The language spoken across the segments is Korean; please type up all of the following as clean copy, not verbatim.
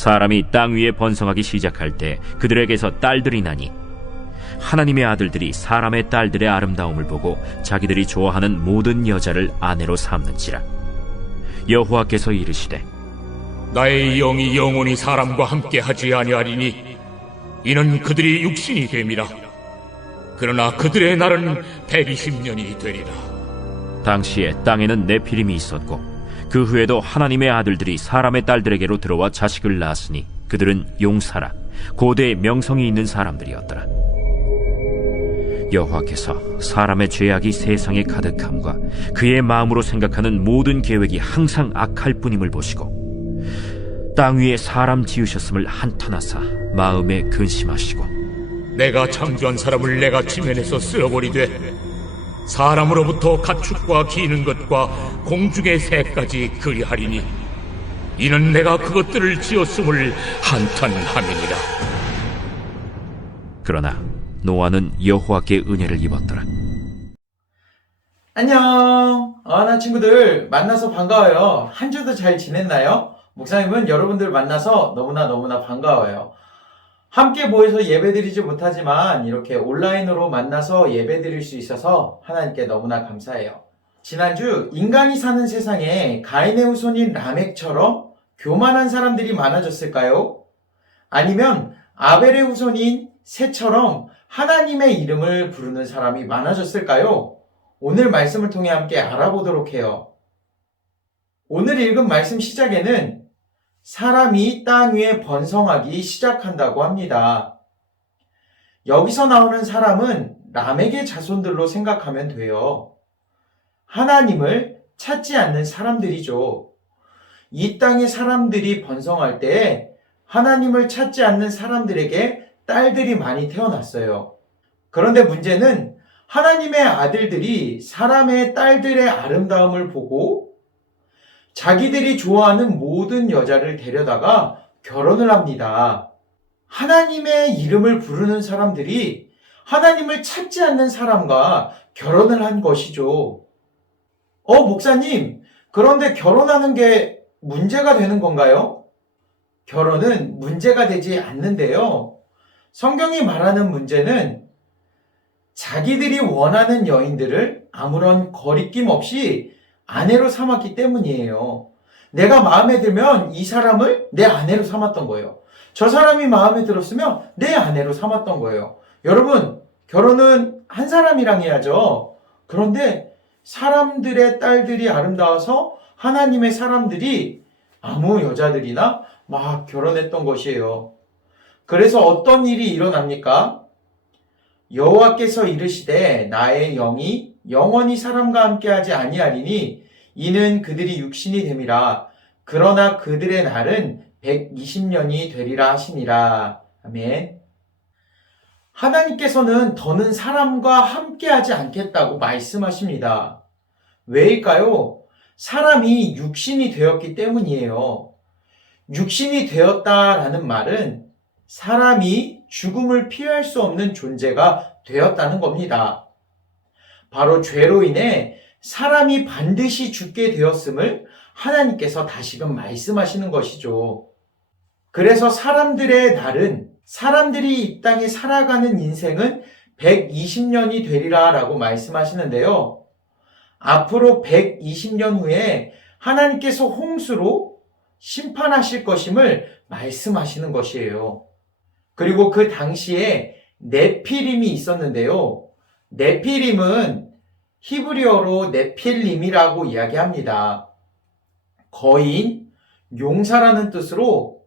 사람이 땅 위에 번성하기 시작할 때 그들에게서 딸들이 나니 하나님의 아들들이 사람의 딸들의 아름다움을 보고 자기들이 좋아하는 모든 여자를 아내로 삼는지라. 여호와께서 이르시되 나의 영이 영원히 사람과 함께 하지 아니하리니 이는 그들이 육신이 됨이라. 그러나 그들의 날은 120년이 되리라. 당시에 땅에는 네피림이 있었고 그 후에도 하나님의 아들들이 사람의 딸들에게로 들어와 자식을 낳았으니 그들은 용사라 고대의 명성이 있는 사람들이었더라. 여호와께서 사람의 죄악이 세상에 가득함과 그의 마음으로 생각하는 모든 계획이 항상 악할 뿐임을 보시고 땅 위에 사람 지으셨음을 한탄하사 마음에 근심하시고 내가 창조한 사람을 내가 지면에서 쓸어버리되 사람으로부터 가축과 기는 것과 공중의 새까지 그리하리니 이는 내가 그것들을 지었음을 한탄함이니라. 그러나 노아는 여호와께 은혜를 입었더라. 안녕. 나 친구들 만나서 반가워요. 한 주도 잘 지냈나요? 목사님은 여러분들 만나서 너무나 반가워요. 함께 모여서 예배드리지 못하지만 이렇게 온라인으로 만나서 예배드릴 수 있어서 하나님께 너무나 감사해요. 지난주 인간이 사는 세상에 가인의 후손인 라멕처럼 교만한 사람들이 많아졌을까요? 아니면 아벨의 후손인 셋처럼 하나님의 이름을 부르는 사람이 많아졌을까요? 오늘 말씀을 통해 함께 알아보도록 해요. 오늘 읽은 말씀 시작에는 사람이 땅 위에 번성하기 시작한다고 합니다. 여기서 나오는 사람은 라멕의 자손들로 생각하면 돼요. 하나님을 찾지 않는 사람들이죠. 이 땅의 사람들이 번성할 때 하나님을 찾지 않는 사람들에게 딸들이 많이 태어났어요. 그런데 문제는 하나님의 아들들이 사람의 딸들의 아름다움을 보고 자기들이 좋아하는 모든 여자를 데려다가 결혼을 합니다. 하나님의 이름을 부르는 사람들이 하나님을 찾지 않는 사람과 결혼을 한 것이죠. 목사님, 그런데 결혼하는 게 문제가 되는 건가요? 결혼은 문제가 되지 않는데요. 성경이 말하는 문제는 자기들이 원하는 여인들을 아무런 거리낌 없이 아내로 삼았기 때문이에요. 내가 마음에 들면 이 사람을 내 아내로 삼았던 거예요. 저 사람이 마음에 들었으면 내 아내로 삼았던 거예요. 여러분, 결혼은 한 사람이랑 해야죠. 그런데 사람들의 딸들이 아름다워서 하나님의 사람들이 아무 여자들이나 막 결혼했던 것이에요. 그래서 어떤 일이 일어납니까? 여호와께서 이르시되 나의 영이 영원히 사람과 함께하지 아니하리니 이는 그들이 육신이 됨이라. 그러나 그들의 날은 120년이 되리라 하시니라. 아멘. 하나님께서는 더는 사람과 함께하지 않겠다고 말씀하십니다. 왜일까요? 사람이 육신이 되었기 때문이에요. 육신이 되었다라는 말은 사람이 죽음을 피할 수 없는 존재가 되었다는 겁니다. 바로 죄로 인해 사람이 반드시 죽게 되었음을 하나님께서 다시금 말씀하시는 것이죠. 그래서 사람들의 날은, 사람들이 이 땅에 살아가는 인생은 120년이 되리라 라고 말씀하시는데요. 앞으로 120년 후에 하나님께서 홍수로 심판하실 것임을 말씀하시는 것이에요. 그리고 그 당시에 네피림이 있었는데요. 네피림은 히브리어로 네필림이라고 이야기합니다. 거인, 용사라는 뜻으로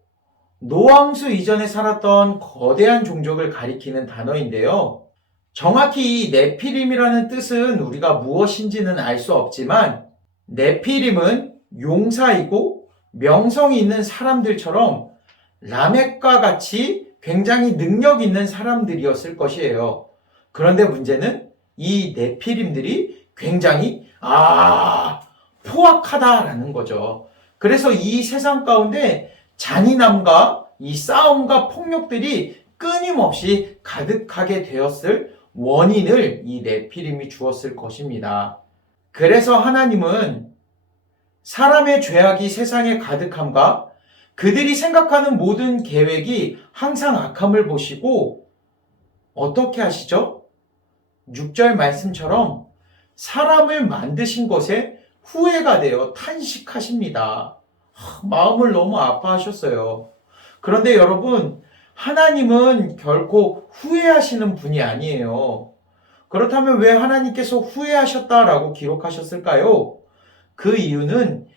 노아홍수 이전에 살았던 거대한 종족을 가리키는 단어인데요. 정확히 이 네피림이라는 뜻은 우리가 무엇인지는 알 수 없지만 네피림은 용사이고 명성이 있는 사람들처럼 라멕과 같이 굉장히 능력 있는 사람들이었을 것이에요. 그런데 문제는 이 네피림들이 굉장히 포악하다라는 거죠. 그래서 이 세상 가운데 잔인함과 이 싸움과 폭력들이 끊임없이 가득하게 되었을 원인을 이 네피림이 주었을 것입니다. 그래서 하나님은 사람의 죄악이 세상에 가득함과 그들이 생각하는 모든 계획이 항상 악함을 보시고 어떻게 하시죠? 6절 말씀처럼 사람을 만드신 것에 후회가 되어 탄식하십니다. 마음을 너무 아파하셨어요. 그런데 여러분, 하나님은 결코 후회하시는 분이 아니에요. 그렇다면 왜 하나님께서 후회하셨다라고 기록하셨을까요? 그 이유는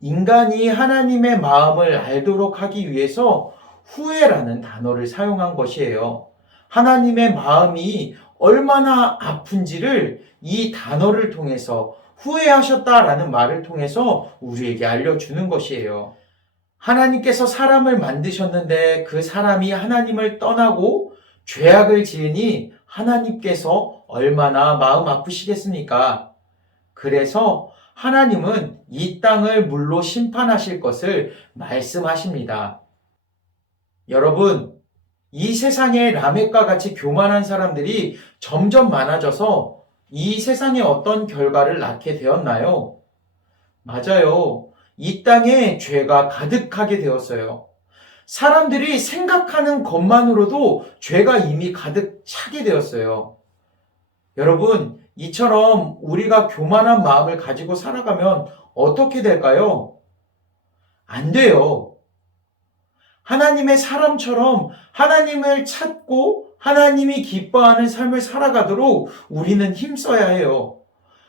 인간이 하나님의 마음을 알도록 하기 위해서 후회라는 단어를 사용한 것이에요. 하나님의 마음이 얼마나 아픈지를 이 단어를 통해서 후회하셨다라는 말을 통해서 우리에게 알려주는 것이에요. 하나님께서 사람을 만드셨는데 그 사람이 하나님을 떠나고 죄악을 지으니 하나님께서 얼마나 마음 아프시겠습니까? 그래서 하나님은 이 땅을 물로 심판하실 것을 말씀하십니다. 여러분, 이 세상에 라멕과 같이 교만한 사람들이 점점 많아져서 이 세상에 어떤 결과를 낳게 되었나요? 맞아요. 이 땅에 죄가 가득하게 되었어요. 사람들이 생각하는 것만으로도 죄가 이미 가득 차게 되었어요. 여러분, 이처럼 우리가 교만한 마음을 가지고 살아가면 어떻게 될까요? 안 돼요. 하나님의 사람처럼 하나님을 찾고 하나님이 기뻐하는 삶을 살아가도록 우리는 힘써야 해요.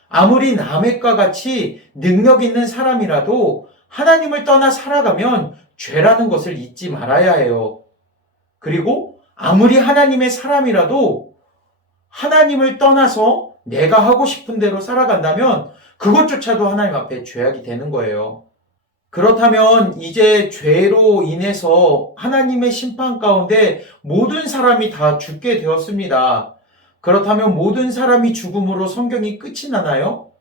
아무리 라멕과 같이 능력 있는 사람이라도 하나님을 떠나 살아가면 죄라는 것을 잊지 말아야 해요. 그리고 아무리 하나님의 사람이라도 하나님을 떠나서 내가 하고 싶은 대로 살아간다면 그것조차도 하나님 앞에 죄악이 되는 거예요. 그렇다면 이제 죄로 인해서 하나님의 심판 가운데 모든 사람이 다 죽게 되었습니다. 그렇다면 모든 사람이 죽음으로 성경이 끝이 나나요?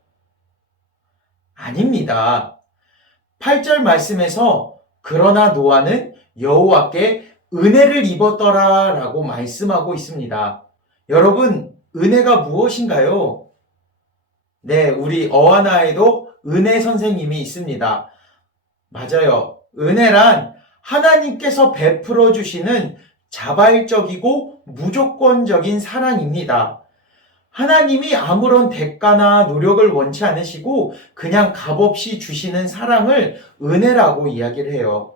아닙니다. 8절 말씀에서 그러나 노아는 여호와께 은혜를 입었더라라고 말씀하고 있습니다. 여러분, 은혜가 무엇인가요? 네, 우리 어하나에도 은혜 선생님이 있습니다. 맞아요. 은혜란 하나님께서 베풀어 주시는 자발적이고 무조건적인 사랑입니다. 하나님이 아무런 대가나 노력을 원치 않으시고 그냥 값없이 주시는 사랑을 은혜라고 이야기를 해요.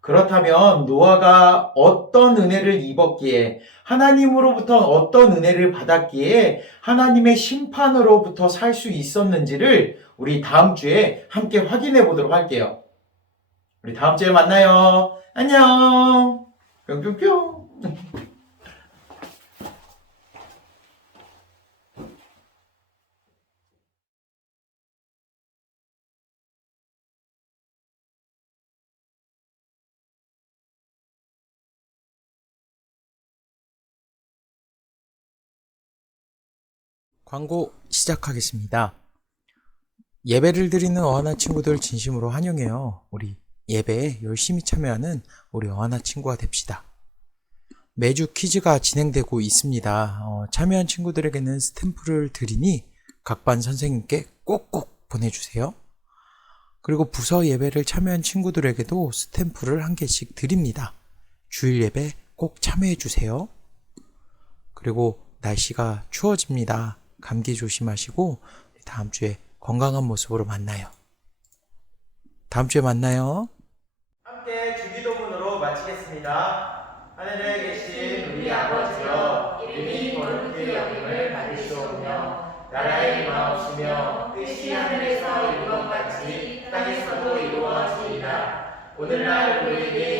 그렇다면 노아가 어떤 은혜를 입었기에, 하나님으로부터 어떤 은혜를 받았기에 하나님의 심판으로부터 살 수 있었는지를 우리 다음 주에 함께 확인해 보도록 할게요. 우리 다음 주에 만나요. 안녕. 뿅뿅뿅. 광고 시작하겠습니다. 예배를 드리는 어하나 친구들 진심으로 환영해요. 우리 예배에 열심히 참여하는 우리 어하나 친구가 됩시다. 매주 퀴즈가 진행되고 있습니다. 참여한 친구들에게는 스탬프를 드리니 각 반 선생님께 꼭꼭 보내주세요. 그리고 부서 예배를 참여한 친구들에게도 스탬프를 한 개씩 드립니다. 주일 예배 꼭 참여해주세요. 그리고 날씨가 추워집니다. 감기 조심하시고 다음 주에 건강한 모습으로 만나요. 다음 주에 만나요. 함께 주기도문으로 마치겠습니다. 하늘에 계신 우리 아버지여, 이름이 거룩히 여김을 받으시오며 나라의 임하옵시며 뜻이 하늘에서 이룬 것 같이 땅에서도 이루어지이다. 오늘날 우리에게